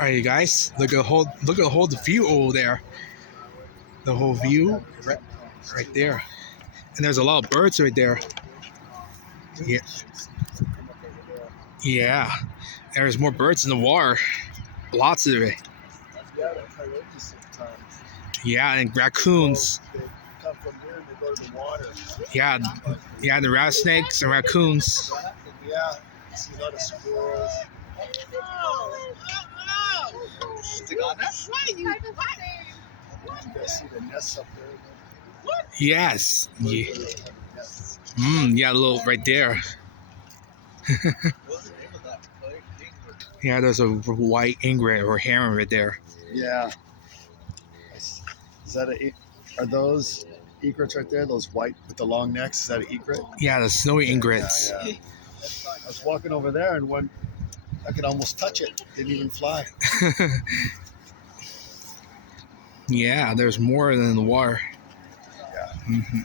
All right, you guys, look at the whole view over there. The whole view, right there, and there's a lot of birds right there. Yeah, yeah. There's more birds in the water. Lots of it. Yeah, the coyotes sometimes. Yeah, and raccoons. They come from here and they go to the water. Yeah, yeah, the rattlesnakes and raccoons. Yeah, you see a lot of squirrels. Stick on that? You guys see the nests up there? Yes. Yeah. Nests. Yeah, a little right there. Yeah, there's a white egret or heron right there. Yeah. Is that are those egrets right there? Those white with the long necks? Is that an egret? Yeah, the snowy egrets. Yeah. I was walking over there and when I could almost touch it. Didn't even fly. Yeah, there's more than the water. Yeah. Mm-hmm.